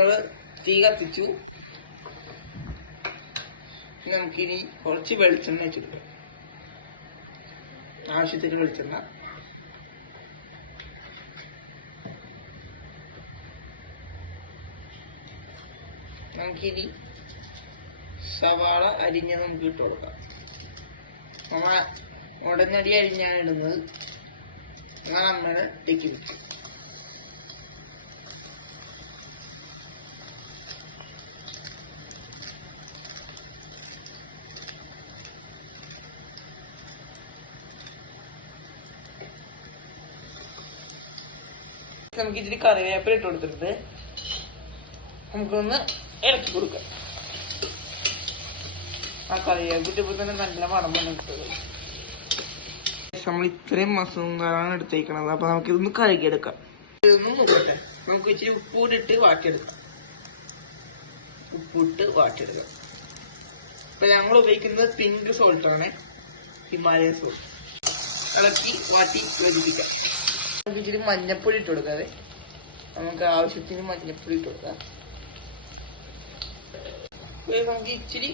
നമ്മള് തീ കത്തിച്ചു. നമുക്കിനി കുറച്ച് വെളിച്ചെണ്ണ വെച്ചിട്ടുണ്ട്. ആവശ്യത്തിന് വെളിച്ചെണ്ണ. നമുക്കിനി സവാള അരിഞ്ഞ് നമുക്ക് ഇട്ട് കൊടുക്കാം. നമ്മൾ ഉടനടി അരിഞ്ഞാണ് ഇടുന്നത്. എന്നാൽ നമ്മുടെ ടെക്കി വെച്ചു. നമുക്ക് ഇതിൽ കറിവേപ്പില ഇട്ട് കൊടുത്തിട്ട് നമുക്കൊന്ന് ഇളക്കി കൊടുക്കാം. ആ കറിവേപ്പില ഇപ്പൊ തന്നെ നല്ല മണം വന്നിട്ടത്. നമ്മൾ ഇത്രയും മസൂങ്കാറാണ് എടുത്തേക്കണത്. അപ്പൊ നമുക്കിതൊന്ന് കഴുകിയെടുക്കാം. ഇതൊന്നും നോക്കട്ടെ. നമുക്ക് ഇച്ചിരി ഉപ്പൂടിട്ട് വാട്ടിയെടുക്കാം. ഇപ്പൊ ഞങ്ങൾ ഉപയോഗിക്കുന്നത് പിങ്ക് സോൾട്ട് ആണ്, ഹിമാലയൻ സോൾട്ട്. ഇളക്കി വാട്ടി യോജിപ്പിക്കാം. നമുക്ക് ഇച്ചിരി മഞ്ഞപ്പൊടി ഇട്ട് കൊടുക്കാതെ നമുക്ക് ആവശ്യത്തിന് മഞ്ഞപ്പൊടി ഇട്ട് കൊടുക്കാം. നമുക്ക് ഇച്ചിരി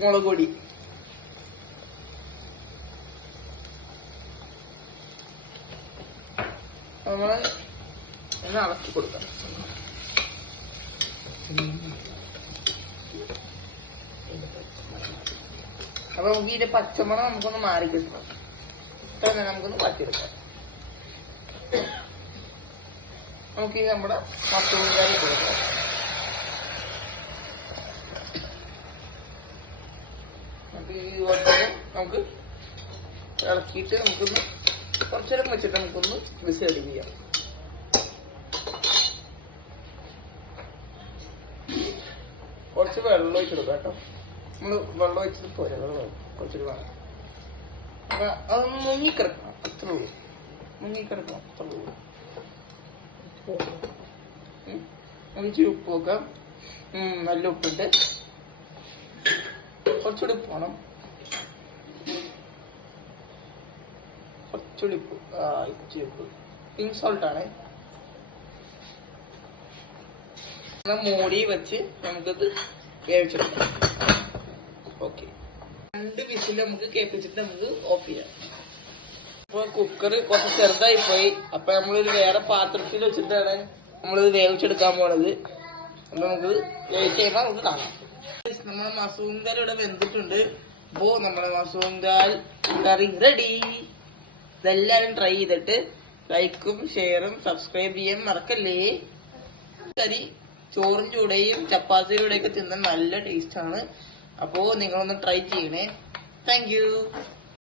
മുളക് പൊടി, നമ്മള് ഒന്ന് അളക്കി കൊടുക്കാം. അപ്പൊ നമുക്ക് ഇതിന്റെ പച്ചമണം നമുക്കൊന്ന് മാറി കിട്ടണം. തന്നെ നമുക്കൊന്ന് മാറ്റിയെടുക്കാം. നമുക്ക് നമ്മുടെ മത്തൂർ കറി കൊടുക്കാം. നമുക്ക് ഇളക്കിയിട്ട് നമുക്കൊന്ന് കുറച്ചേരം വെച്ചിട്ട് നമുക്കൊന്ന് വിസിൽ ചെയ്യാം. കുറച്ച് വെള്ളം ഒഴിച്ചെടുക്കാം കേട്ടോ. നമ്മള് വെള്ളം ഒഴിച്ചിട്ട് പോരാ, വെള്ളം കുറച്ചൊരു വേണം. അപ്പൊ അതൊന്ന് മുങ്ങിക്കിടക്കണം. അത്രേ ഉള്ളൂ. മുങ്ങിക്കിടക്കണം, അത്രേ ഉള്ളൂ. ഇച്ചിരി ഉപ്പ് വെക്കാം. നല്ല ഉപ്പിട്ട് കുറച്ചുകൂടി ഉപ്പ് വേണം. കുറച്ചുകൂടി ഉപ്പ്. ഇച്ചിരി ഉപ്പ്. പിങ്ക് സോൾട്ട് ആണ്. മൂടി വെച്ച് നമുക്കത് വേവിച്ചെടുക്കാം. ഓക്കെ, 2 വിസിൽ നമുക്ക് കേൾപ്പിച്ചിട്ട് നമുക്ക് ഓഫ് ചെയ്യാം. അപ്പൊ കുക്കർ കുറച്ച് ചെറുതായി പോയി. അപ്പൊ നമ്മളൊരു വേറെ പാത്രത്തിൽ വെച്ചിട്ടാണ് നമ്മളിത് വേവിച്ചെടുക്കാൻ പോണത്. അപ്പൊ നമുക്ക് വേവിച്ച് കഴിയുമ്പോൾ നമുക്ക് കാണാം. നമ്മുടെ മസൂർ ദാൽ ഇവിടെ വെന്തിട്ടുണ്ട്. അപ്പോ നമ്മുടെ മസൂർ ദാൽ കറി റെഡി. ഇതെല്ലാരും ട്രൈ ചെയ്തിട്ട് ലൈക്കും ഷെയറും സബ്സ്ക്രൈബ് ചെയ്യാൻ മറക്കല്ലേ. കറി ചോറും ചൂടയും ചപ്പാത്തിയുടെ കൂടെയൊക്കെ തിന്നാൻ നല്ല ടേസ്റ്റ് ആണ്. അപ്പോ നിങ്ങളൊന്ന് ട്രൈ ചെയ്യണേ. Thank you.